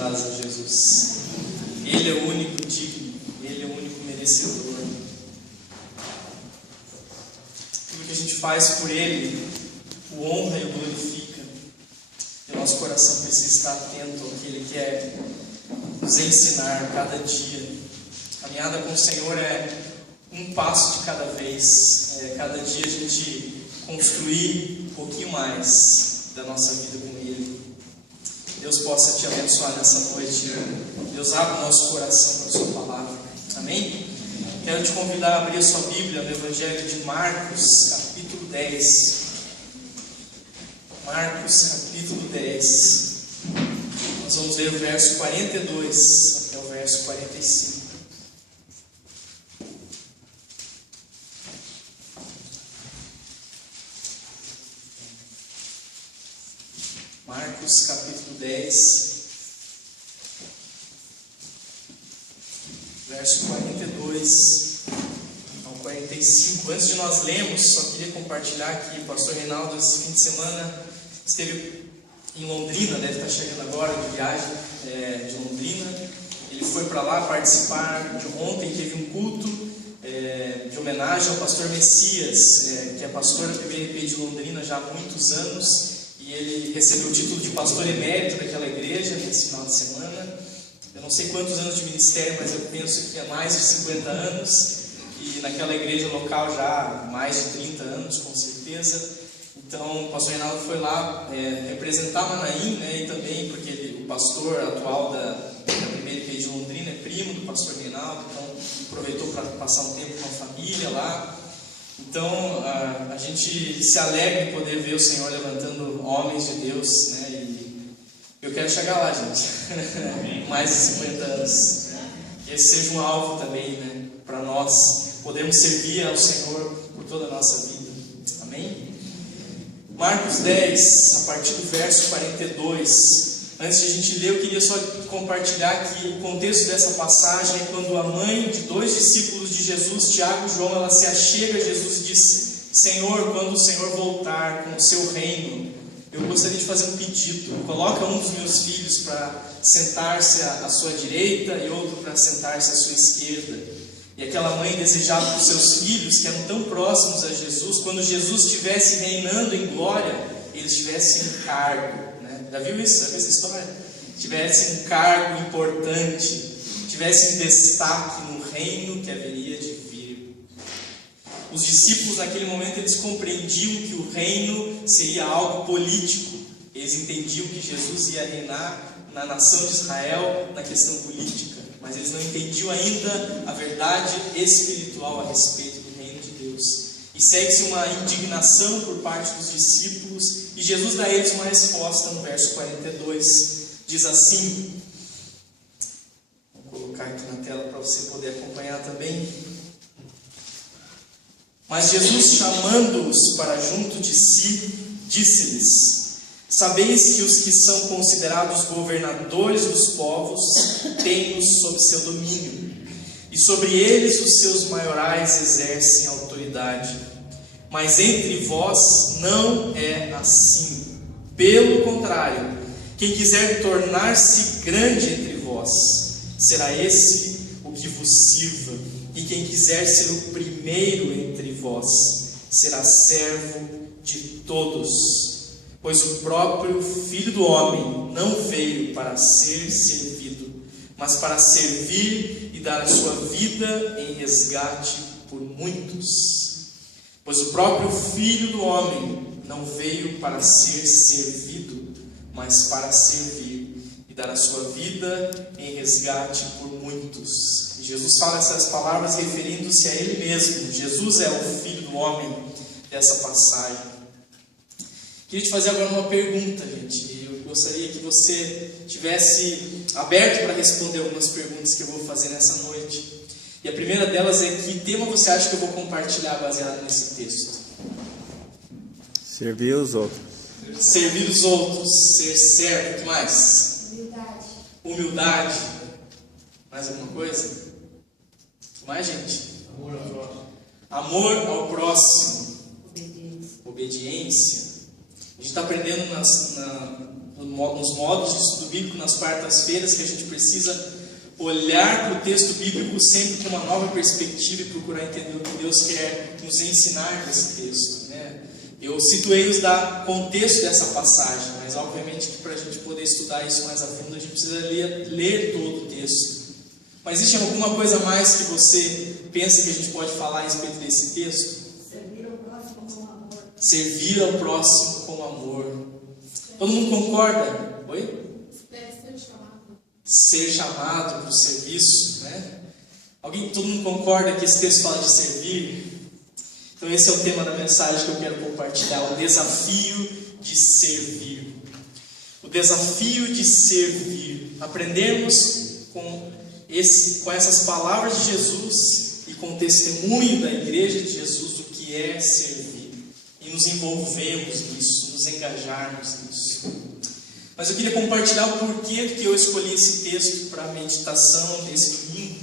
dadas a Jesus. Ele é o único digno, Ele é o único merecedor. Tudo que a gente faz por Ele, o honra e o glorifica. E o nosso coração precisa estar atento ao que Ele quer nos ensinar cada dia. A caminhada com o Senhor é um passo de cada vez. Cada dia a gente construir um pouquinho mais da nossa vida com Ele. Deus possa te abençoar nessa noite. Deus abra o nosso coração para a sua palavra. Amém? Quero te convidar a abrir a sua Bíblia no Evangelho de Marcos, capítulo 10. Marcos, capítulo 10. Nós vamos ler o verso 42 até o verso 45. Marcos, capítulo 10, verso 42 ao 45. Antes de nós lermos, só queria compartilhar que o pastor Reinaldo, esse fim de semana, esteve em Londrina, deve estar chegando agora de viagem de Londrina. Ele foi para lá participar de ontem, teve um culto de homenagem ao pastor Messias, que é pastor da PBNP de Londrina já há muitos anos. E ele recebeu o título de pastor emérito daquela igreja nesse final de semana. Eu não sei quantos anos de ministério, mas eu penso que é mais de 50 anos. E naquela igreja local já há mais de 30 anos, com certeza. Então, o pastor Reinaldo foi lá representar Manaim, e também porque o pastor atual da primeira igreja de Londrina é primo do pastor Reinaldo, então aproveitou para passar um tempo com a família lá. Então, a gente se alegra em poder ver o Senhor levantando homens de Deus, e eu quero chegar lá, gente, mais de 50 anos. Que esse seja um alvo também, para nós podermos servir ao Senhor por toda a nossa vida. Amém? Marcos 10, a partir do verso 42. Antes de a gente ler, eu queria só compartilhar que o contexto dessa passagem é quando a mãe de 2 discípulos de Jesus, Tiago e João, ela se achega a Jesus e diz: Senhor, quando o Senhor voltar com o seu reino, eu gostaria de fazer um pedido. Coloca um dos meus filhos para sentar-se à sua direita e outro para sentar-se à sua esquerda. E aquela mãe desejava que os seus filhos, que eram tão próximos a Jesus, quando Jesus estivesse reinando em glória, eles tivessem um cargo. Já viu isso? Sabe essa história? Tivesse um cargo importante, tivesse um destaque no reino que haveria de vir. Os discípulos naquele momento eles compreendiam que o reino seria algo político. Eles entendiam que Jesus ia reinar na nação de Israel na questão política, mas eles não entendiam ainda a verdade espiritual a respeito do reino de Deus. E segue-se uma indignação por parte dos discípulos, e Jesus dá a eles uma resposta no verso 42. Diz assim, vou colocar aqui na tela para você poder acompanhar também. Mas Jesus, chamando-os para junto de si, disse-lhes: Sabeis que os que são considerados governadores dos povos têm-nos sob seu domínio, e sobre eles os seus maiorais exercem autoridade. Mas entre vós não é assim. Pelo contrário, quem quiser tornar-se grande entre vós, será esse o que vos sirva. E quem quiser ser o primeiro entre vós, será servo de todos. Pois o próprio Filho do Homem não veio para ser servido, mas para servir e dar a sua vida em resgate por muitos. Pois o próprio Filho do Homem não veio para ser servido, mas para servir e dar a sua vida em resgate por muitos. E Jesus fala essas palavras referindo-se a Ele mesmo. Jesus é o Filho do Homem dessa passagem. Queria te fazer agora uma pergunta, gente. Eu gostaria que você estivesse aberto para responder algumas perguntas que eu vou fazer nessa noite. E a primeira delas é: que tema você acha que eu vou compartilhar baseado nesse texto? Servir os outros. Servir os outros, ser servo, o que mais? Humildade. Mais alguma coisa? O que mais, gente? Amor ao próximo. Amor ao próximo. Obediência. A gente está aprendendo nos modos de estudo bíblico nas quartas-feiras, que a gente precisa olhar para o texto bíblico sempre com uma nova perspectiva e procurar entender o que Deus quer nos ensinar nesse texto, né? Eu situei os contexto dessa passagem, mas obviamente que para a gente poder estudar isso mais a fundo, a gente precisa ler todo o texto. Mas existe alguma coisa a mais que você pensa que a gente pode falar a respeito desse texto? Servir ao próximo com amor. Servir ao próximo com amor. Todo mundo concorda? Oi? Deve ser chamado. Ser chamado para o serviço, né? Todo mundo concorda que esse texto fala de servir? Então esse é o tema da mensagem que eu quero compartilhar, o desafio de servir. O desafio de servir. Aprendemos com essas palavras de Jesus e com o testemunho da igreja de Jesus o que é servir. E nos envolvemos nisso, nos engajarmos nisso. Mas eu queria compartilhar o porquê que eu escolhi esse texto para a meditação desse domingo.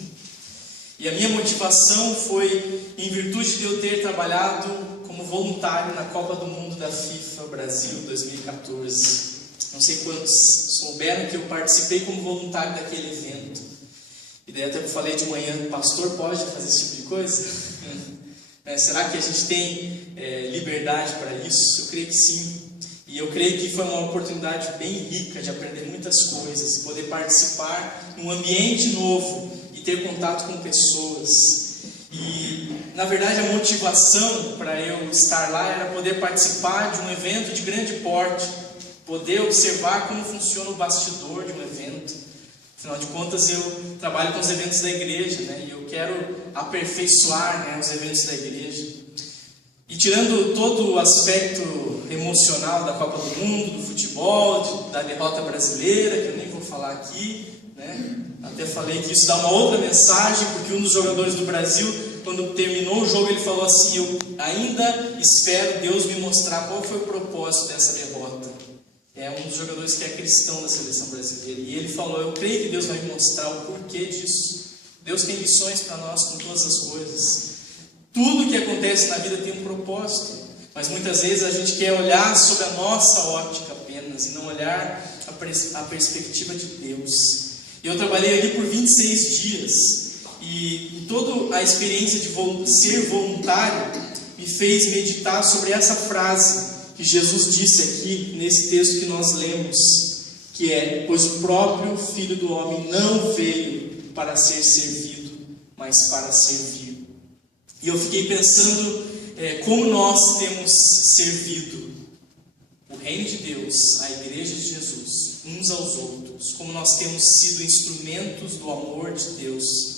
E a minha motivação foi em virtude de eu ter trabalhado como voluntário na Copa do Mundo da FIFA Brasil 2014. Não sei quantos souberam que eu participei como voluntário daquele evento. E daí até eu falei de manhã, pastor pode fazer esse tipo de coisa? Será que a gente tem liberdade para isso? Eu creio que sim. E eu creio que foi uma oportunidade bem rica de aprender muitas coisas, poder participar num ambiente novo e ter contato com pessoas. E, na verdade, a motivação para eu estar lá era poder participar de um evento de grande porte, poder observar como funciona o bastidor de um evento. Afinal de contas, eu trabalho com os eventos da igreja, né? E eu quero aperfeiçoar, né, os eventos da igreja. E tirando todo o aspecto emocional da Copa do Mundo, do futebol, da derrota brasileira, que eu nem vou falar aqui, né? Até falei que isso dá uma outra mensagem, porque um dos jogadores do Brasil, quando terminou o jogo, ele falou assim: eu ainda espero Deus me mostrar qual foi o propósito dessa derrota. É um dos jogadores que é cristão da seleção brasileira. E ele falou: eu creio que Deus vai me mostrar o porquê disso. Deus tem missões para nós com todas as coisas. Tudo que acontece na vida tem um propósito, mas muitas vezes a gente quer olhar sobre a nossa ótica apenas e não olhar a perspectiva de Deus. Eu trabalhei ali por 26 dias e toda a experiência de ser voluntário me fez meditar sobre essa frase que Jesus disse aqui nesse texto que nós lemos, que é: pois o próprio Filho do Homem não veio para ser servido, mas para servir. E eu fiquei pensando como nós temos servido o reino de Deus, a igreja de Jesus, uns aos outros, como nós temos sido instrumentos do amor de Deus.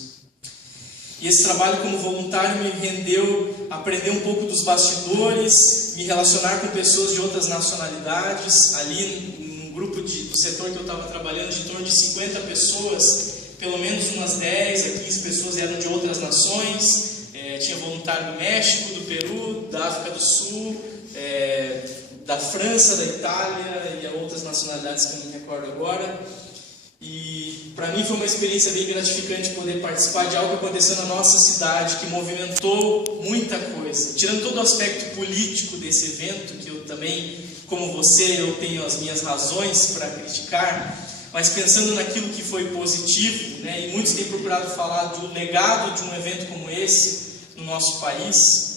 E esse trabalho como voluntário me rendeu aprender um pouco dos bastidores, me relacionar com pessoas de outras nacionalidades. Ali num grupo do setor que eu estava trabalhando, de em torno de 50 pessoas, pelo menos umas 10 a 15 pessoas eram de outras nações. Tinha voluntário do México, do Peru, da África do Sul, da França, da Itália e outras nacionalidades que eu não me recordo agora. E para mim foi uma experiência bem gratificante poder participar de algo que aconteceu na nossa cidade, que movimentou muita coisa. Tirando todo o aspecto político desse evento, que eu também, como você, eu tenho as minhas razões para criticar, mas pensando naquilo que foi positivo, né, e muitos têm procurado falar do legado de um evento como esse no nosso país,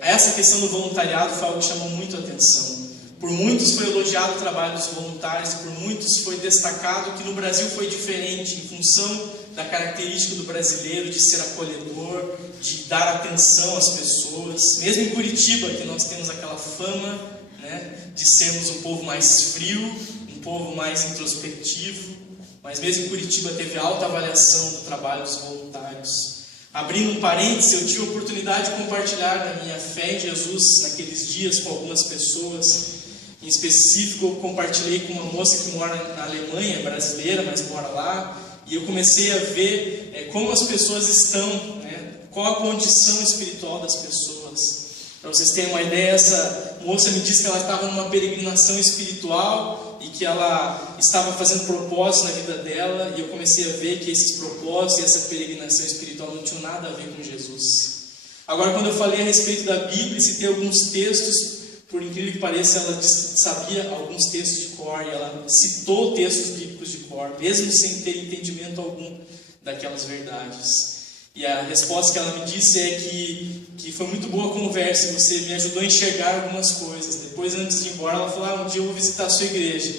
essa questão do voluntariado foi algo que chamou muito a atenção. Por muitos foi elogiado o trabalho dos voluntários, por muitos foi destacado que no Brasil foi diferente, em função da característica do brasileiro de ser acolhedor, de dar atenção às pessoas. Mesmo em Curitiba, que nós temos aquela fama, né, de sermos um povo mais frio, um povo mais introspectivo, mas mesmo em Curitiba teve alta avaliação do trabalho dos voluntários. Abrindo um parênteses, eu tive a oportunidade de compartilhar da minha fé em Jesus naqueles dias com algumas pessoas. Em específico, eu compartilhei com uma moça que mora na Alemanha, brasileira, mas mora lá, e eu comecei a ver como as pessoas estão, né? Qual a condição espiritual das pessoas. Para vocês terem uma ideia, essa moça me disse que ela estava numa peregrinação espiritual e que ela estava fazendo propósitos na vida dela, e eu comecei a ver que esses propósitos e essa peregrinação espiritual não tinham nada a ver com Jesus. Agora, quando eu falei a respeito da Bíblia, citei alguns textos, por incrível que pareça, ela sabia alguns textos de cor e ela citou textos bíblicos de cor, mesmo sem ter entendimento algum daquelas verdades. E a resposta que ela me disse é que foi muito boa a conversa, você me ajudou a enxergar algumas coisas. Depois, antes de ir embora, ela falou, um dia eu vou visitar a sua igreja.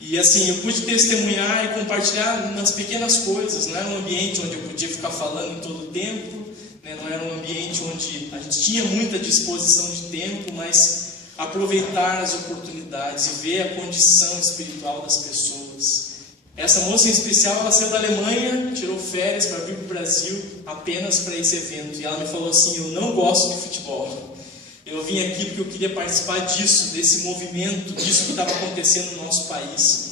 E assim, eu pude testemunhar e compartilhar nas pequenas coisas. Não era um ambiente onde eu podia ficar falando em todo o tempo, né? Não era um ambiente onde a gente tinha muita disposição de tempo, mas aproveitar as oportunidades e ver a condição espiritual das pessoas. Essa moça em especial, ela saiu da Alemanha, tirou férias para vir para o Brasil apenas para esse evento. E ela me falou assim, eu não gosto de futebol. Eu vim aqui porque eu queria participar disso, desse movimento, disso que estava acontecendo no nosso país.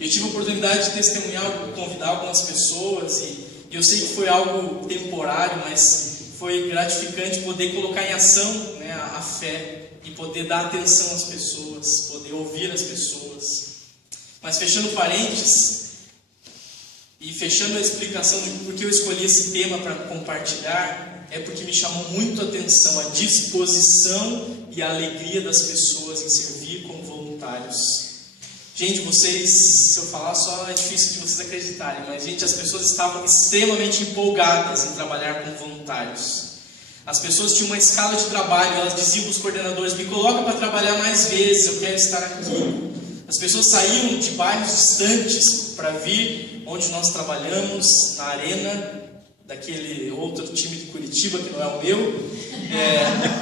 Eu tive a oportunidade de testemunhar, convidar algumas pessoas e eu sei que foi algo temporário, mas foi gratificante poder colocar em ação, né, a fé e poder dar atenção às pessoas, poder ouvir as pessoas. Mas fechando parênteses e fechando a explicação de por que eu escolhi esse tema para compartilhar, é porque me chamou muito a atenção a disposição e a alegria das pessoas em servir como voluntários. Gente, vocês, se eu falar só é difícil de vocês acreditarem, mas gente, as pessoas estavam extremamente empolgadas em trabalhar como voluntários. As pessoas tinham uma escala de trabalho, elas diziam para os coordenadores, me coloca para trabalhar mais vezes, eu quero estar aqui. As pessoas saíam de bairros distantes para vir onde nós trabalhamos, na arena, daquele outro time de Curitiba, que não é o meu,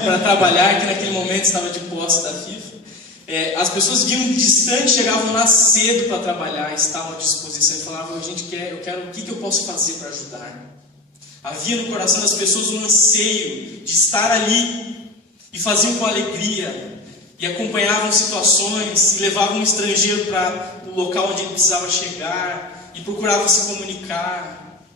para trabalhar, que naquele momento estava de posse da FIFA. As pessoas vinham distante, chegavam lá cedo para trabalhar, estavam à disposição e falavam, eu quero, o que eu posso fazer para ajudar? Havia no coração das pessoas um anseio de estar ali e faziam com alegria e acompanhavam situações e levavam um estrangeiro para o local onde ele precisava chegar e procuravam se comunicar.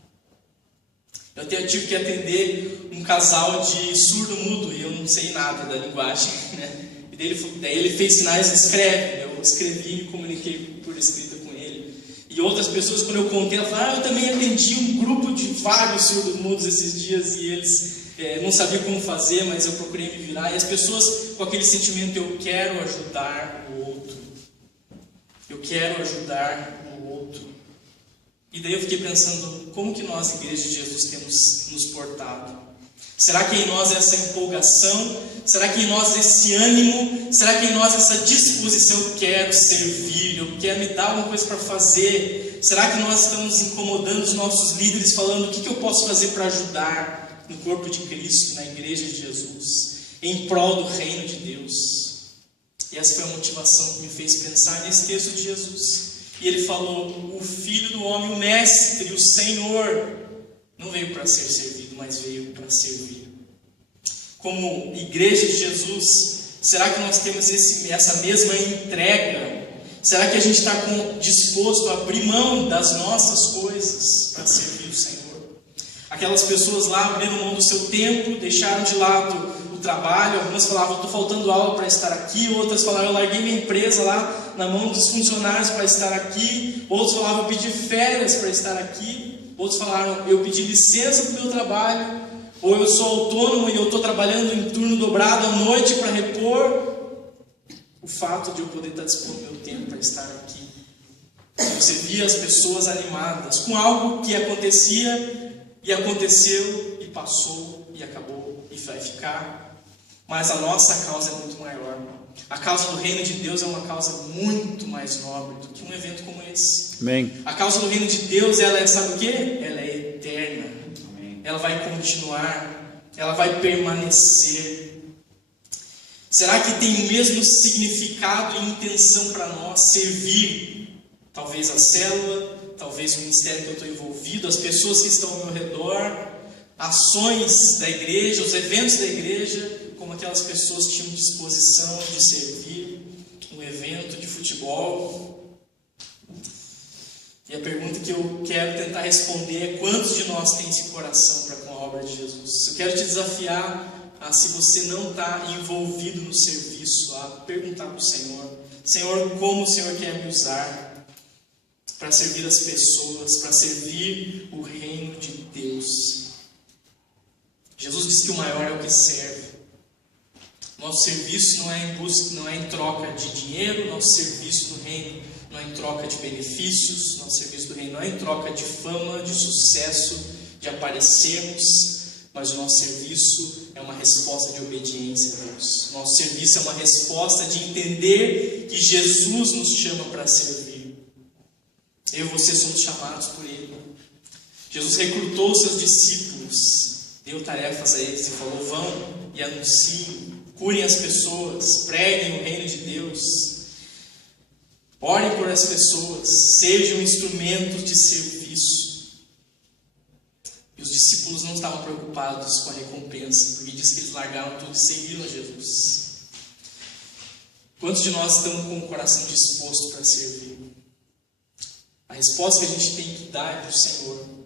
Eu tive que atender um casal de surdo-mudo e eu não sei nada da linguagem, né? Daí ele fez sinais, escreve. Eu escrevi e me comuniquei por escrita com ele. E outras pessoas, quando eu contei, elas falaram, eu também atendi um grupo de vários surdos-mudos esses dias e eles não sabiam como fazer, mas eu procurei me virar. E as pessoas com aquele sentimento, eu quero ajudar o outro. Eu quero ajudar o outro. E daí eu fiquei pensando, como que nós, Igreja de Jesus, temos nos portado? Será que em nós essa empolgação? Será que em nós esse ânimo? Será que em nós essa disposição? Eu quero servir, eu quero me dar alguma coisa para fazer. Será que nós estamos incomodando os nossos líderes, falando o que eu posso fazer para ajudar no corpo de Cristo, na Igreja de Jesus, em prol do reino de Deus? E essa foi a motivação que me fez pensar nesse texto de Jesus. E ele falou, o Filho do Homem, o Mestre, o Senhor, não veio para ser servido, mas veio para servir. Como Igreja de Jesus, será que nós temos essa mesma entrega? Será que a gente está disposto a abrir mão das nossas coisas para servir o Senhor? Aquelas pessoas lá abriram mão do seu tempo, deixaram de lado o trabalho. Algumas falavam, estou faltando aula para estar aqui. Outras falaram, eu larguei minha empresa lá na mão dos funcionários para estar aqui. Outros falavam, eu pedi férias para estar aqui. Outros falaram, eu pedi licença para o meu trabalho, ou eu sou autônomo e eu estou trabalhando em turno dobrado à noite para repor o fato de eu poder estar dispondo meu tempo para estar aqui. Você via as pessoas animadas com algo que acontecia e aconteceu e passou e acabou e vai ficar. Mas a nossa causa é muito maior. A causa do reino de Deus é uma causa muito mais nobre do que um evento como esse. Amém. A causa do reino de Deus, ela é, sabe o quê? Ela é eterna. Amém. Ela vai continuar. Ela vai permanecer. Será que tem o mesmo significado e intenção para nós servir? Talvez a célula, talvez o ministério que eu estou envolvido, as pessoas que estão ao meu redor, ações da igreja, os eventos da igreja, como aquelas pessoas tinham disposição de servir um evento de futebol. E a pergunta que eu quero tentar responder é, quantos de nós têm esse coração para com a obra de Jesus? Eu quero te desafiar a, se você não está envolvido no serviço, a perguntar para o Senhor, Senhor, como o Senhor quer me usar para servir as pessoas, para servir o reino de Deus? Jesus disse que o maior é o que serve. Nosso serviço não é em troca de dinheiro, nosso serviço no reino não é em troca de benefícios, nosso serviço do reino não é em troca de fama, de sucesso, de aparecermos, mas o nosso serviço é uma resposta de obediência a Deus. Nosso serviço é uma resposta de entender que Jesus nos chama para servir. Eu e você somos chamados por Ele. Jesus recrutou os seus discípulos, deu tarefas a eles e falou: vão e anunciem, curem as pessoas, preguem o reino de Deus, orem por as pessoas, sejam instrumentos de serviço. E os discípulos não estavam preocupados com a recompensa, porque diz que eles largaram tudo e seguiram a Jesus. Quantos de nós estamos com o coração disposto para servir? A resposta que a gente tem que dar é para o Senhor.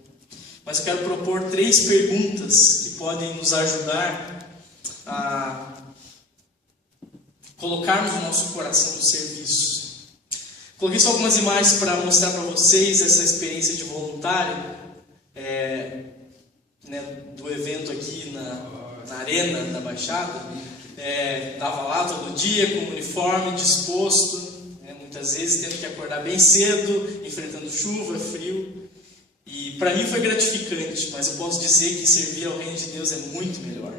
Mas eu quero propor 3 perguntas que podem nos ajudar a colocarmos o nosso coração no serviço. Coloquei só algumas imagens para mostrar para vocês essa experiência de voluntário, do evento aqui na arena da Baixada. Estava lá todo dia com o uniforme disposto, muitas vezes tendo que acordar bem cedo, enfrentando chuva, frio. E para mim foi gratificante, mas eu posso dizer que servir ao reino de Deus é muito melhor.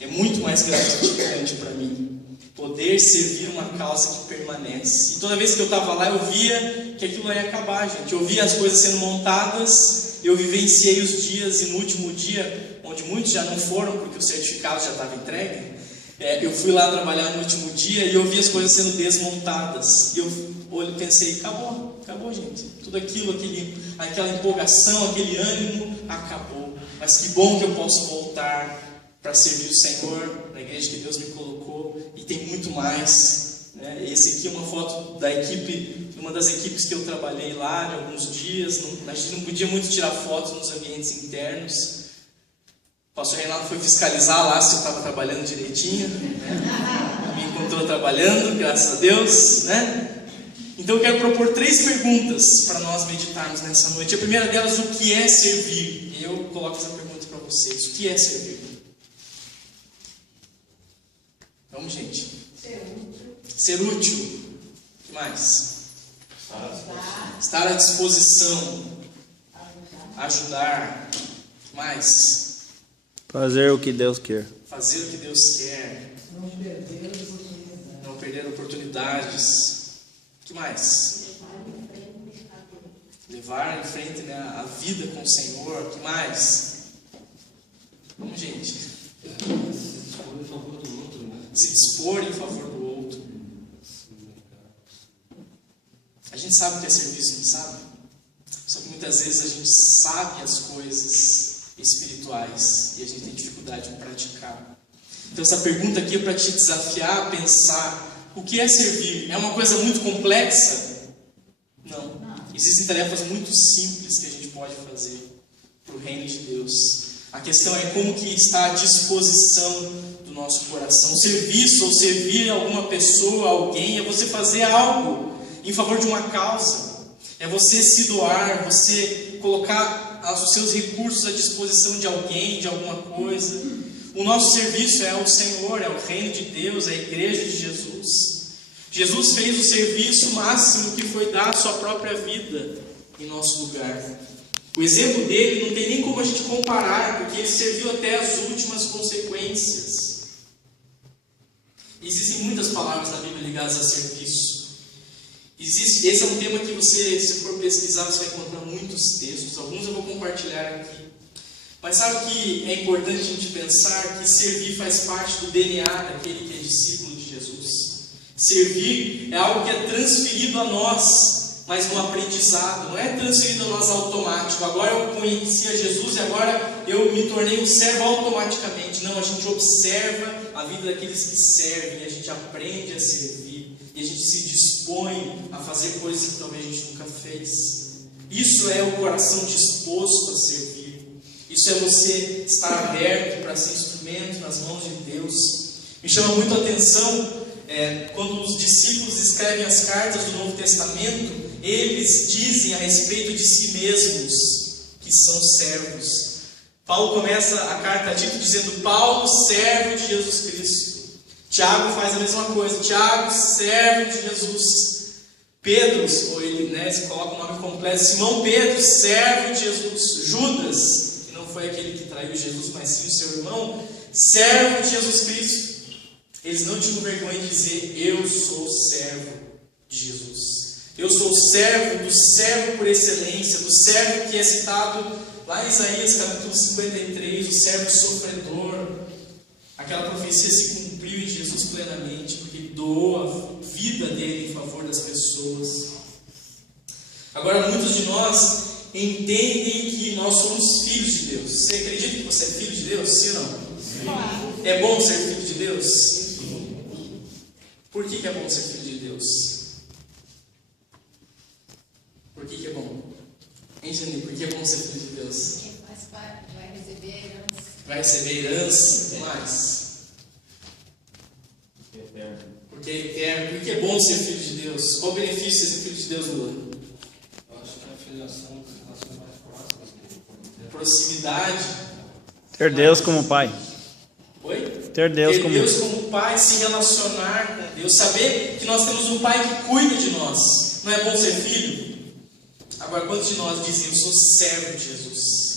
É muito mais gratificante para mim poder servir uma causa que permanece. E toda vez que eu estava lá, eu via que aquilo ia acabar, gente. Eu via as coisas sendo montadas, eu vivenciei os dias, e no último dia, onde muitos já não foram porque o certificado já estava entregue, eu fui lá trabalhar no último dia e eu vi as coisas sendo desmontadas. E eu pensei: acabou, gente. Tudo aquilo, aquela empolgação, aquele ânimo, acabou. Mas que bom que eu posso voltar para servir o Senhor, na igreja que Deus me colocou, e tem muito mais. Esse aqui é uma foto da equipe, de uma das equipes que eu trabalhei lá, de alguns dias. A gente não podia muito tirar fotos nos ambientes internos. O pastor Reinaldo foi fiscalizar lá se eu estava trabalhando direitinho, me encontrou trabalhando, graças a Deus, Então eu quero propor 3 perguntas para nós meditarmos nessa noite. A primeira delas: o que é servir? E eu coloco essa pergunta para vocês: o que é servir? Vamos, gente. Ser útil. O que mais? Estar à disposição. Ajudar. O que mais? Fazer o que Deus quer. Fazer o que Deus quer. Não perder oportunidades. O que mais? Levar em frente a vida com o Senhor. O que mais? Vamos, gente. Se dispor em favor do outro. A gente sabe o que é serviço, não sabe? Só que muitas vezes a gente sabe as coisas espirituais e a gente tem dificuldade em praticar. Então essa pergunta aqui é para te desafiar a pensar: o que é servir? É uma coisa muito complexa? Não. Existem tarefas muito simples que a gente pode fazer para o reino de Deus. A questão é como que está à disposição do nosso coração. Serviço ou servir alguma pessoa, alguém, é você fazer algo em favor de uma causa. É você se doar, você colocar os seus recursos à disposição de alguém, de alguma coisa. O nosso serviço é ao Senhor, é o reino de Deus, é a igreja de Jesus. Jesus fez o serviço máximo, que foi dar a sua própria vida em nosso lugar. O exemplo dele não tem nem como a gente comparar, porque ele serviu até as últimas consequências. Existem muitas palavras na Bíblia ligadas a serviço. Esse é um tema que você, se for pesquisar, você vai encontrar muitos textos. Alguns eu vou compartilhar aqui. Mas sabe que é importante a gente pensar que servir faz parte do DNA daquele que é discípulo de Jesus. Servir é algo que é transferido a nós, mas no aprendizado. Não é transferido a nós automático. Agora eu conheci a Jesus e agora eu me tornei um servo automaticamente. Não, a gente observa a vida daqueles que servem, a gente aprende a servir. E a gente se dispõe a fazer coisas que talvez a gente nunca fez. Isso é o coração disposto a servir. Isso é você estar aberto para ser instrumento nas mãos de Deus. Me chama muito a atenção quando os discípulos escrevem as cartas do Novo Testamento, eles dizem a respeito de si mesmos que são servos. Paulo começa a carta dizendo: Paulo, servo de Jesus Cristo. Tiago faz a mesma coisa. Tiago, servo de Jesus. Pedro, ou ele, se coloca o nome completo, Simão Pedro, servo de Jesus. Judas, que não foi aquele que traiu Jesus, mas sim o seu irmão, servo de Jesus Cristo. Eles não tinham vergonha de dizer: eu sou servo de Jesus. Eu sou servo do servo por excelência, do servo que é citado lá em Isaías capítulo 53, o servo sofredor. Aquela profecia se cumpriu em Jesus plenamente, porque ele doou a vida dele em favor das pessoas. Agora, muitos de nós entendem que nós somos filhos de Deus. Você acredita que você é filho de Deus? Sim ou não? Sim. É bom ser filho de Deus? Sim. Por que é bom ser filho de Deus? Por que é bom? Entende? Por que é bom ser filho de Deus? Vai receber herança. Vai receber herança, o que mais? Porque é eterno. Por que é bom ser filho de Deus? Qual o benefício de ser filho de Deus, Lula? Eu acho que a filiação com relações mais próximas. Proximidade. Ter Deus como Pai. Oi? Ter Deus como Pai, se relacionar com Deus, saber que nós temos um Pai que cuida de nós. Não é bom ser filho? Agora, quantos de nós dizem: eu sou servo de Jesus?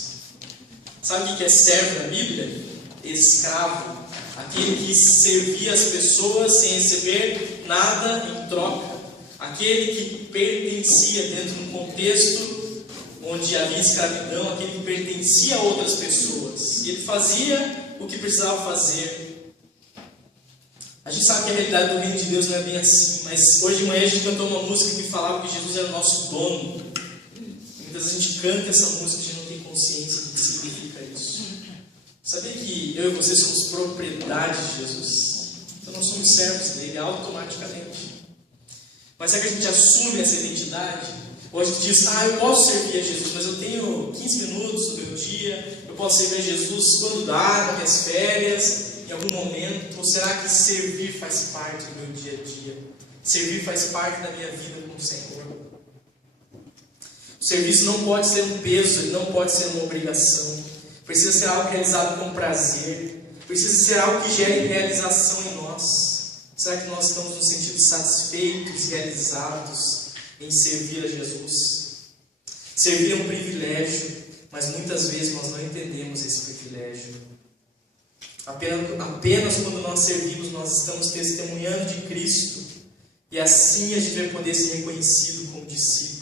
Sabe o que é servo na Bíblia? Escravo. Aquele que servia as pessoas sem receber nada em troca. Aquele que pertencia dentro de um contexto onde havia escravidão, aquele que pertencia a outras pessoas. E ele fazia o que precisava fazer. A gente sabe que a realidade do reino de Deus não é bem assim, mas hoje de manhã a gente cantou uma música que falava que Jesus era o nosso dono. Muitas vezes a gente canta essa música e a gente não tem consciência do que significa isso. Sabia que eu e você somos propriedade de Jesus? Então nós somos servos dele automaticamente. Mas será que a gente assume essa identidade? Ou a gente diz: eu posso servir a Jesus, mas eu tenho 15 minutos do meu dia, eu posso servir a Jesus quando dá, nas minhas férias, em algum momento. Ou será que servir faz parte do meu dia a dia? Servir faz parte da minha vida com o Senhor? O serviço não pode ser um peso, ele não pode ser uma obrigação. Precisa ser algo realizado com prazer. Precisa ser algo que gere realização em nós. Será que nós estamos nos sentindo satisfeitos, realizados em servir a Jesus? Servir é um privilégio, mas muitas vezes nós não entendemos esse privilégio. Apenas quando nós servimos, nós estamos testemunhando de Cristo. E assim a gente vai poder ser reconhecido como discípulo.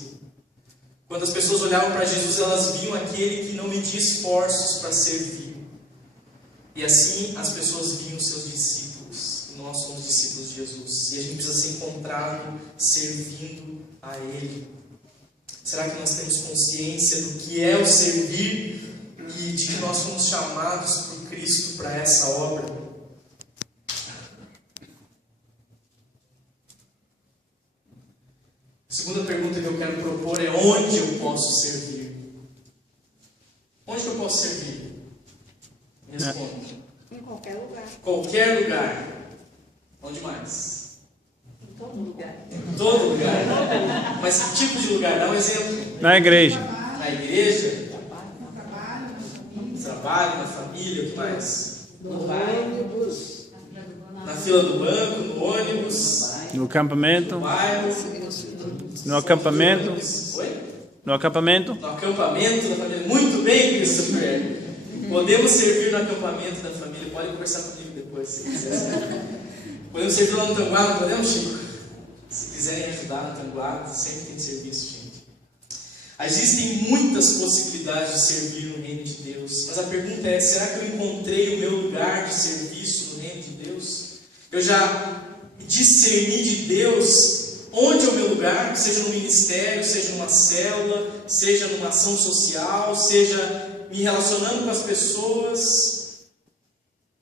Quando as pessoas olhavam para Jesus, elas viam aquele que não media esforços para servir. E assim as pessoas viam seus discípulos. E nós somos discípulos de Jesus. E a gente precisa ser encontrado servindo a Ele. Será que nós temos consciência do que é o servir e de que nós fomos chamados por Cristo para essa obra? A segunda pergunta que eu quero propor é: onde eu posso servir? Onde que eu posso servir? Me responda. Em qualquer lugar. Qualquer lugar. Onde mais? Em todo lugar. Em todo lugar. Mas que tipo de lugar? Dá um exemplo. Na igreja. Na igreja? No trabalho, na família. No trabalho, na família, o que mais? No ônibus. Na fila do banco, no ônibus, No acampamento. no bairro, No acampamento. Oi? No acampamento. No acampamento da família. Muito bem, Christopher. Podemos servir no acampamento da família. Pode conversar comigo depois, se quiser. Podemos servir lá no Tanguá, não podemos, Chico? Se quiserem ajudar no Tanguá, sempre tem serviço, gente. Existem muitas possibilidades de servir no reino de Deus. Mas a pergunta é: será que eu encontrei o meu lugar de serviço no reino de Deus? Eu já discerni de Deus onde é o meu lugar, seja no ministério, seja numa célula, seja numa ação social, seja me relacionando com as pessoas,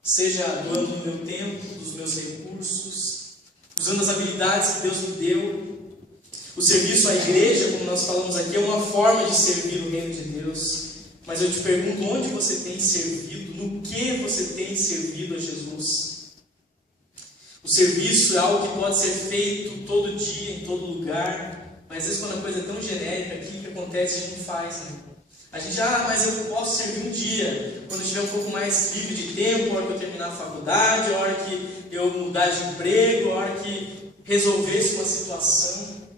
seja doando do meu tempo, dos meus recursos, usando as habilidades que Deus me deu. O serviço à igreja, como nós falamos aqui, é uma forma de servir o reino de Deus. Mas eu te pergunto: onde você tem servido? No que você tem servido a Jesus? O serviço é algo que pode ser feito todo dia, em todo lugar. Mas às vezes quando a coisa é tão genérica, aqui o que acontece, a gente não faz, né? A gente, mas eu posso servir um dia, quando eu tiver um pouco mais livre de tempo, a hora que eu terminar a faculdade, a hora que eu mudar de emprego, a hora que resolvesse uma situação.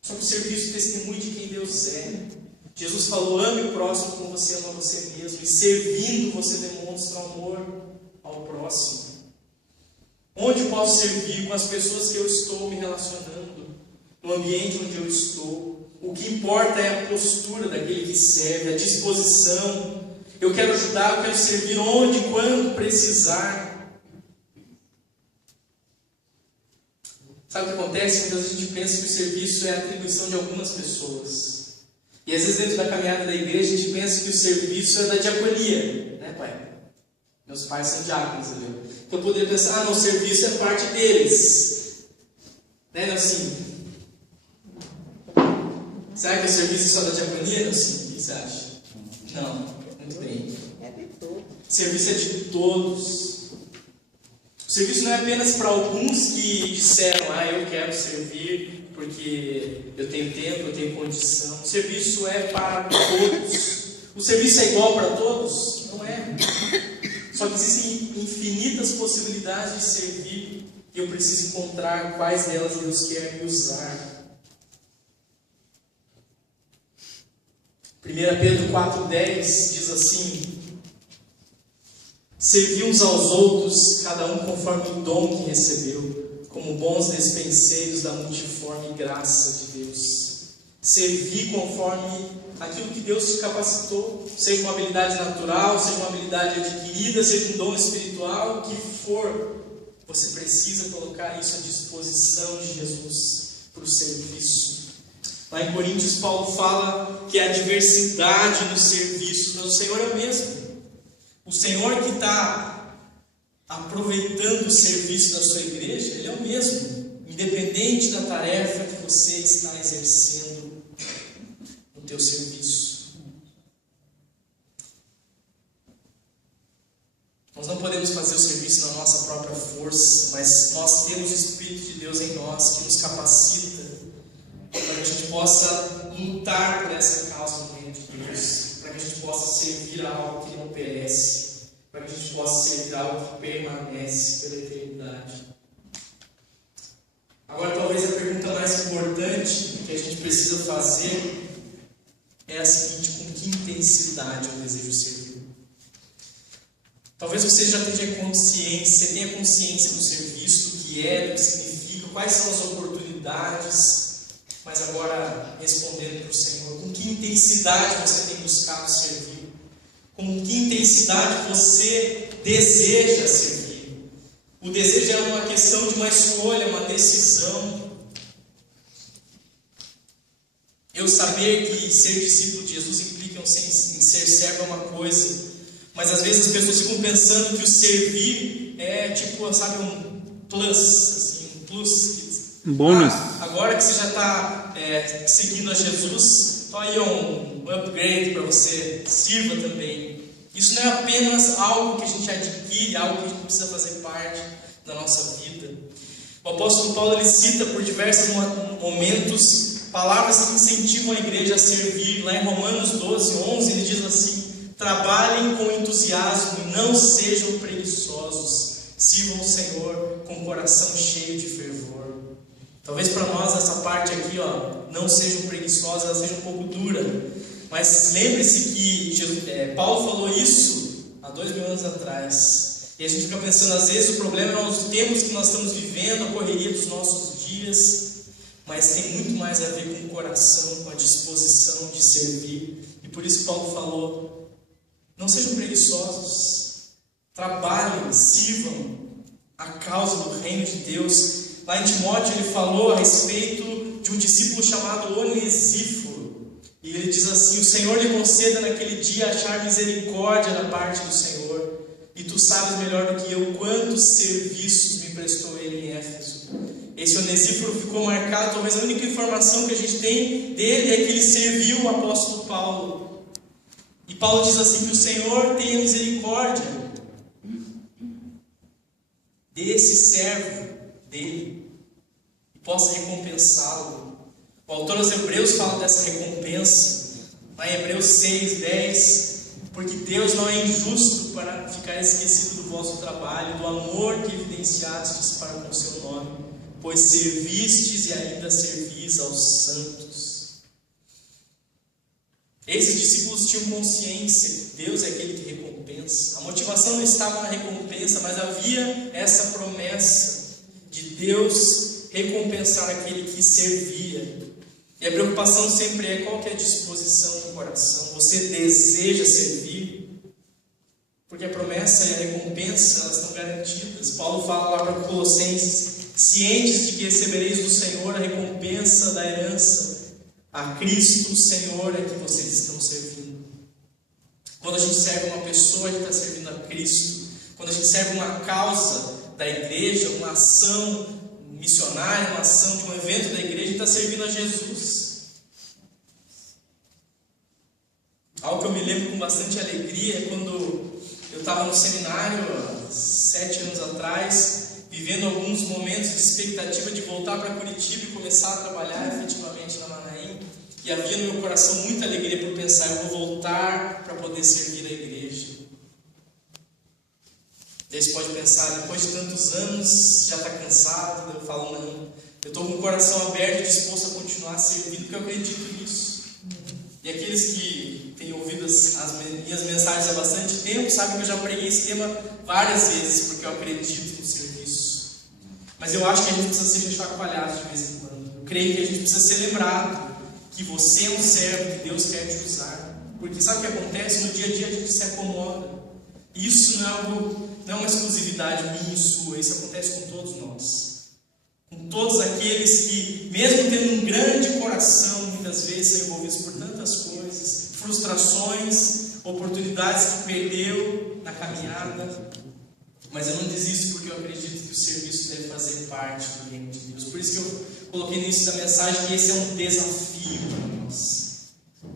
Só que o serviço testemunha de quem Deus é. Jesus falou: ame o próximo como você ama você mesmo, e servindo você demonstra amor ao próximo. Onde posso servir? Com as pessoas que eu estou me relacionando, no ambiente onde eu estou. O que importa é a postura daquele que serve, a disposição. Eu quero ajudar, eu quero servir onde, quando precisar. Sabe o que acontece? Muitas vezes a gente pensa que o serviço é a atribuição de algumas pessoas. E às vezes dentro da caminhada da igreja a gente pensa que o serviço é da diaconia, né, pai? Meus pais são diáconos, entendeu? Então eu poderia pensar, não, o serviço é parte deles. Né, assim? Será que o serviço é só da diaconia? Não, sim. O que você acha? Não, muito bem. É de todo. O serviço é de todos. O serviço não é apenas para alguns que disseram: eu quero servir porque eu tenho tempo, eu tenho condição. O serviço é para todos. O serviço é igual para todos? Não é. Só que existem infinitas possibilidades de servir e eu preciso encontrar quais delas Deus quer me usar. 1 Pedro 4,10 diz assim: servi uns aos outros, cada um conforme o dom que recebeu, como bons despenseiros da multiforme graça de Deus. Servir conforme aquilo que Deus te capacitou, seja uma habilidade natural, seja uma habilidade adquirida, seja um dom espiritual, o que for, você precisa colocar isso à disposição de Jesus para o serviço. Lá em Coríntios, Paulo fala que há diversidade no serviço, mas o Senhor é o mesmo. O Senhor que está aproveitando o serviço da sua igreja, Ele é o mesmo, independente da tarefa que você está exercendo no teu serviço. Nós não podemos fazer o serviço na nossa própria força, mas nós temos o Espírito de Deus em nós que nos capacita para que a gente possa lutar por essa causa no reino de Deus, para que a gente possa servir a algo que não perece, para que a gente possa servir a algo que permanece pela eternidade. Agora, talvez a pergunta mais importante que a gente precisa fazer é a seguinte: com que intensidade eu desejo servir? Talvez você já tenha consciência do serviço, do que é, do que significa, quais são as oportunidades. Mas agora, respondendo para o Senhor, com que intensidade você tem buscado servir? Com que intensidade você deseja servir? O desejo é uma questão de uma escolha, uma decisão. Eu saber que ser discípulo de Jesus implica em ser servo é uma coisa, mas às vezes as pessoas ficam pensando que o servir é tipo, sabe, um plus, assim, um plus. Um bônus. Agora que você já está seguindo a Jesus, então aí é um upgrade para você, sirva também. Isso não é apenas algo que a gente adquire, algo que a gente precisa fazer parte da nossa vida. O apóstolo Paulo, ele cita por diversos momentos palavras que incentivam a igreja a servir. Lá em Romanos 12:11 ele diz assim: trabalhem com entusiasmo e não sejam preguiçosos, sirvam o Senhor com o coração cheio de fervor. Talvez para nós essa parte aqui, não sejam preguiçosos, ela seja um pouco dura. Mas lembre-se que Paulo falou isso há 2000 anos atrás. E a gente fica pensando, às vezes o problema é os tempos que nós estamos vivendo, a correria dos nossos dias. Mas tem muito mais a ver com o coração, com a disposição de servir. E por isso Paulo falou: não sejam preguiçosos, trabalhem, sirvam a causa do reino de Deus. Lá em Timóteo ele falou a respeito de um discípulo chamado Onesíforo. E ele diz assim: o Senhor lhe conceda naquele dia achar misericórdia da parte do Senhor. E tu sabes melhor do que eu quantos serviços me prestou ele em Éfeso. Esse Onesíforo ficou marcado, talvez a única informação que a gente tem dele é que ele serviu o apóstolo Paulo. E Paulo diz assim: que o Senhor tenha misericórdia desse servo dele e possa recompensá-lo. O autor aos Hebreus fala dessa recompensa. Lá em Hebreus 6, 10, porque Deus não é injusto para ficar esquecido do vosso trabalho, do amor que evidenciastes para com o seu nome, pois servistes e ainda servis aos santos. Esses discípulos tinham consciência que Deus é aquele que recompensa. A motivação não estava na recompensa, mas havia essa promessa de Deus recompensar aquele que servia. E a preocupação sempre é qual que é a disposição do coração. Você deseja servir? Porque a promessa e a recompensa, elas estão garantidas. Paulo fala lá para Colossenses, cientes de que recebereis do Senhor a recompensa da herança. A Cristo, o Senhor, é que vocês estão servindo. Quando a gente serve uma pessoa, a gente está servindo a Cristo. Quando a gente serve uma causa da igreja, uma ação missionária, uma ação de um evento da igreja, está servindo a Jesus. Algo que eu me lembro com bastante alegria é quando eu estava no seminário, há 7 anos atrás, vivendo alguns momentos de expectativa de voltar para Curitiba e começar a trabalhar efetivamente na Manaim. E havia no meu coração muita alegria por pensar, eu vou voltar para poder servir a igreja. Daí você pode pensar, depois de tantos anos, já está cansado? Eu falo, não. Eu estou com o coração aberto e disposto a continuar servindo, porque eu acredito nisso. E aqueles que têm ouvido as minhas mensagens há bastante tempo, sabem que eu já preguei esse tema várias vezes, porque eu acredito no serviço. Mas eu acho que a gente precisa ser chacoalhado de vez em quando. Eu creio que a gente precisa ser lembrado que você é um servo que Deus quer te usar. Porque sabe o que acontece? No dia a dia a gente se acomoda. Isso não é uma exclusividade minha e sua, isso acontece com todos nós. Com todos aqueles que, mesmo tendo um grande coração, muitas vezes são envolvidos por tantas coisas, frustrações, oportunidades que perdeu na caminhada. Mas eu não desisto porque eu acredito que o serviço deve fazer parte do reino de Deus. Por isso que eu coloquei no início da mensagem que esse é um desafio para nós.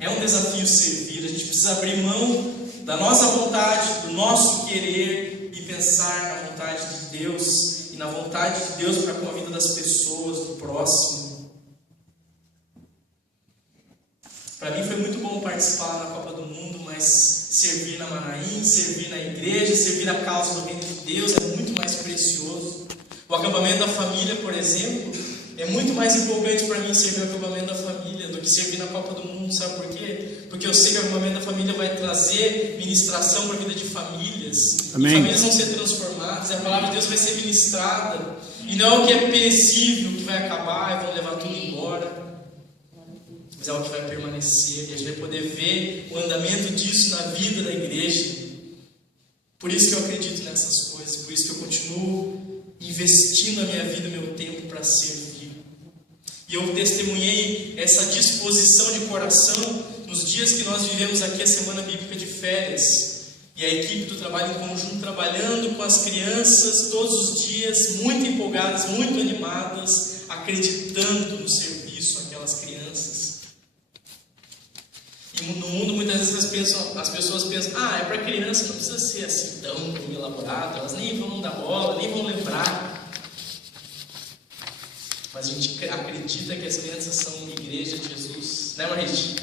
É um desafio servir. A gente precisa abrir mão da nossa vontade, do nosso querer e pensar na vontade de Deus e na vontade de Deus para com a vida das pessoas, do próximo. Para mim foi muito bom participar na Copa do Mundo, mas servir na Manaim, servir na igreja, servir a causa do reino de Deus é muito mais precioso. O acampamento da família, por exemplo, é muito mais empolgante para mim servir o acampamento da família do que servir na Copa do Mundo. Sabe por quê? Porque eu sei que o acampamento da família vai trazer ministração para a vida de famílias. Amém. E famílias vão ser transformadas, e a palavra de Deus vai ser ministrada. E não é o que é perecível que vai acabar e vão levar tudo embora, mas é o que vai permanecer. E a gente vai poder ver o andamento disso na vida da igreja. Por isso que eu acredito nessas coisas, por isso que eu continuo investindo a minha vida, o meu tempo para servir. E eu testemunhei essa disposição de coração nos dias que nós vivemos aqui a Semana Bíblica de Férias. E a equipe do trabalho em conjunto trabalhando com as crianças todos os dias, muito empolgadas, muito animadas, acreditando no serviço àquelas crianças. E no mundo muitas vezes as pessoas pensam, é para criança, não precisa ser assim tão elaborado, elas nem vão dar bola, nem vão lembrar. Mas a gente acredita que as crianças são uma igreja de Jesus, né, Marite?